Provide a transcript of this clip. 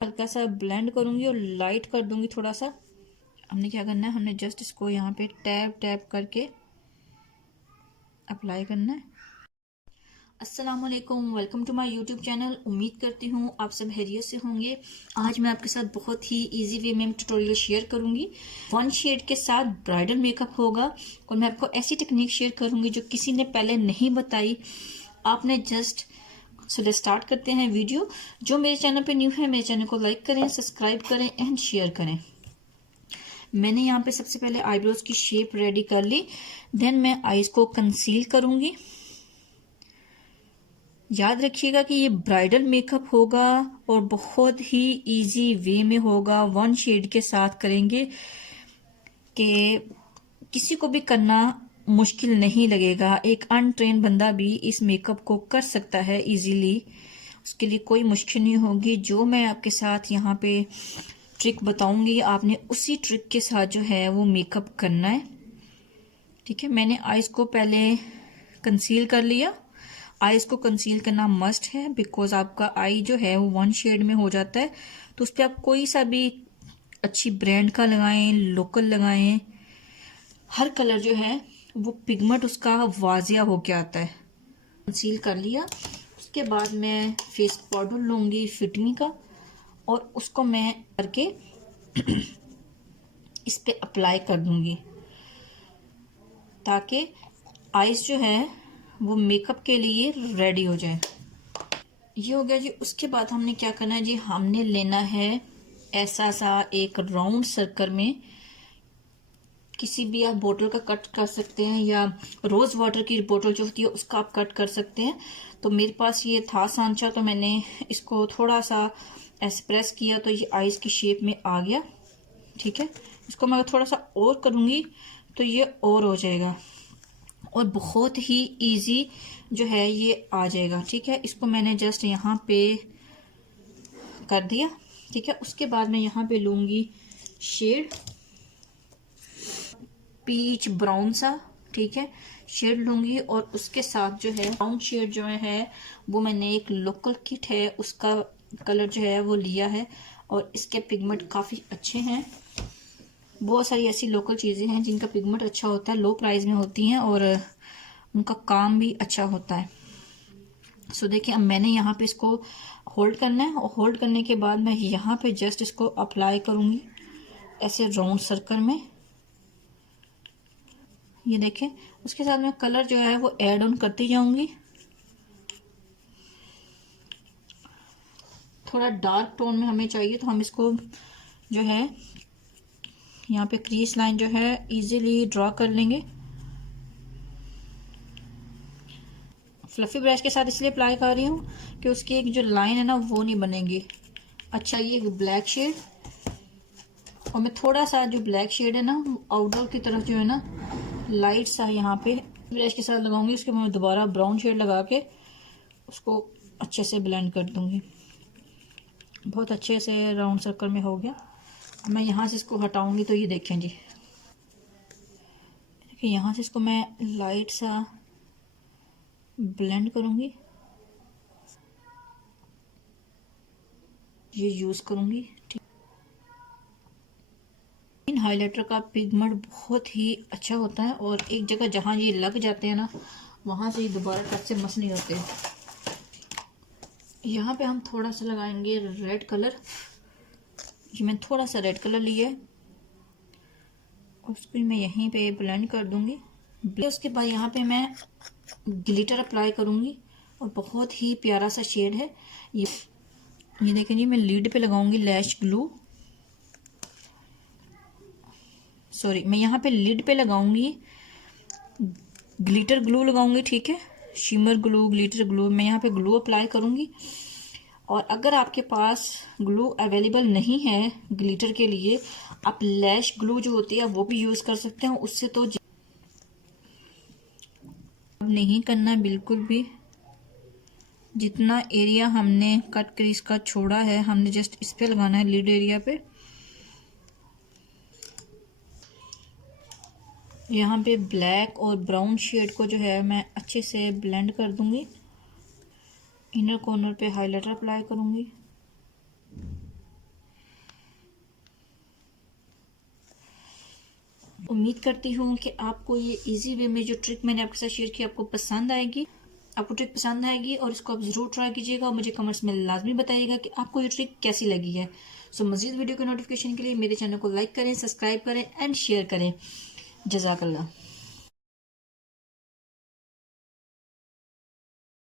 हल्का सा ब्लेंड करूंगी और लाइट कर दूंगी थोड़ा सा। हमने क्या करना है, हमने जस्ट इसको यहाँ पे टैप टैप करके अप्लाई करना है। अस्सलाम वालेकुम, welcome to my YouTube channel. उम्मीद करती हूँ आप सब खैरियत से होंगे। आज मैं आपके साथ बहुत ही इजी वे में ट्यूटोरियल शेयर करूंगी। वन शेड के साथ ब्राइडल मेकअप होगा और मैं आपको ऐसी टेक्निक शेयर करूंगी जो किसी ने पहले नहीं बताई। आपने जस्ट चलिए स्टार्ट करते हैं वीडियो। जो मेरे चैनल पे न्यू है, मेरे चैनल को लाइक करें, सब्सक्राइब करें एंड शेयर करें। मैंने यहाँ पे सबसे पहले आईब्रोज की शेप रेडी कर ली। देन मैं आईज को कंसील करूंगी। याद रखिएगा कि ये ब्राइडल मेकअप होगा और बहुत ही इजी वे में होगा। वन शेड के साथ करेंगे कि किसी को भी करना मुश्किल नहीं लगेगा। एक अनट्रेन बंदा भी इस मेकअप को कर सकता है इजीली। उसके लिए कोई मुश्किल नहीं होगी। जो मैं आपके साथ यहाँ पे ट्रिक बताऊंगी, आपने उसी ट्रिक के साथ जो है वो मेकअप करना है। ठीक है, मैंने आईज को पहले कंसील कर लिया। आईज को कंसील करना मस्ट है बिकॉज आपका आई जो है वो वन शेड में हो जाता है। तो उस पर आप कोई सा भी अच्छी ब्रांड का लगाएं, लोकल लगाएं, हर कलर जो है वो पिगमेंट उसका वाजिया होके आता है। कंसील कर लिया। उसके बाद मैं फेस पाउडर लूंगी फिटमी का और उसको मैं करके इस पे अप्लाई कर दूंगी ताकि आईज जो है वो मेकअप के लिए रेडी हो जाए। ये हो गया जी। उसके बाद हमने क्या करना है जी, हमने लेना है ऐसा सा एक राउंड सर्कल में, किसी भी आप बोतल का कट कर सकते हैं या रोज वाटर की बोतल जो होती है उसका आप कट कर सकते हैं। तो मेरे पास ये था सांचा, तो मैंने इसको थोड़ा सा एक्सप्रेस किया तो ये आइस की शेप में आ गया। ठीक है, इसको मैं थोड़ा सा और करूंगी तो ये और हो जाएगा और बहुत ही इजी जो है ये आ जाएगा। ठीक है, इसको मैंने जस्ट यहाँ पे कर दिया। ठीक है, उसके बाद मैं यहाँ पे लूंगी शेड पीच ब्राउन सा। ठीक है, शेड लूंगी और उसके साथ जो है ब्राउन शेड जो है वो मैंने एक लोकल किट है उसका कलर जो है वो लिया है और इसके पिगमेंट काफी अच्छे हैं। बहुत सारी ऐसी लोकल चीजें हैं जिनका पिगमेंट अच्छा होता है, लो प्राइस में होती हैं और उनका काम भी अच्छा होता है। सो देखिए, अब मैंने यहाँ पे इसको होल्ड करना है और होल्ड करने के बाद मैं यहाँ पे जस्ट इसको अप्लाई करूंगी ऐसे राउंड सर्कल में। ये देखें, उसके साथ मैं कलर जो है वो ऐड ऑन करती जाऊंगी। थोड़ा डार्क टोन में हमें चाहिए तो हम इसको जो है यहाँ पे क्रीज लाइन जो है इजीली ड्रॉ कर लेंगे। फ्लफी ब्रश के साथ इसलिए अप्लाई कर रही हूँ कि उसकी एक जो लाइन है ना वो नहीं बनेगी। अच्छा, ये ब्लैक शेड और मैं थोड़ा सा जो ब्लैक शेड है ना आउटडोर की तरफ जो है ना लाइट सा यहाँ पे ब्रश के साथ लगाऊंगी। उसके बाद मैं दोबारा ब्राउन शेड लगा के उसको अच्छे से ब्लेंड कर दूंगी। बहुत अच्छे से राउंड सर्कल में हो गया। मैं यहाँ से इसको हटाऊंगी तो ये देखें जी, देखिए यहाँ से इसको मैं लाइट सा ब्लेंड करूंगी, ये यूज करूंगी। ठीक, इन हाइलाइटर का पिगमेंट बहुत ही अच्छा होता है और एक जगह जहाँ ये लग जाते हैं ना वहां से ये दोबारा टच से मस नहीं होते। यहाँ पे हम थोड़ा सा लगाएंगे रेड कलर। ये मैंने थोड़ा सा रेड कलर लिया है, उसको मैं यहीं पे ब्लेंड कर दूंगी। उसके बाद यहाँ पे मैं ग्लिटर अप्लाई करूंगी और बहुत ही प्यारा सा शेड है ये देखें जी। मैं लीड पे लगाऊंगी लैश ग्लू, सॉरी मैं यहाँ पे लिड पे लगाऊंगी ग्लिटर ग्लू लगाऊंगी। ठीक है, शिमर ग्लू, ग्लिटर ग्लू, मैं यहाँ पे ग्लू अप्लाई करूंगी। और अगर आपके पास ग्लू अवेलेबल नहीं है ग्लिटर के लिए, आप लैश ग्लू जो होती है वो भी यूज कर सकते हैं। उससे तो नहीं करना बिल्कुल भी। जितना एरिया हमने कट क्रीज का छोड़ा है हमने जस्ट इस पे लगाना है, लिड एरिया पे। यहाँ पे ब्लैक और ब्राउन शेड को जो है मैं अच्छे से ब्लेंड कर दूंगी। इनर कॉर्नर पे हाइलाइटर अप्लाई करूंगी। उम्मीद करती हूँ कि आपको ये इजी वे में जो ट्रिक मैंने आपके साथ शेयर की आपको पसंद आएगी, आपको ट्रिक पसंद आएगी और इसको आप ज़रूर ट्राई कीजिएगा और मुझे कमेंट्स में लाजमी बताइएगा कि आपको ये ट्रिक कैसी लगी है। सो मज़ीद वीडियो के नोटिफिकेशन के लिए मेरे चैनल को लाइक करें, सब्सक्राइब करें एंड शेयर करें। जज़ाकल्लाह।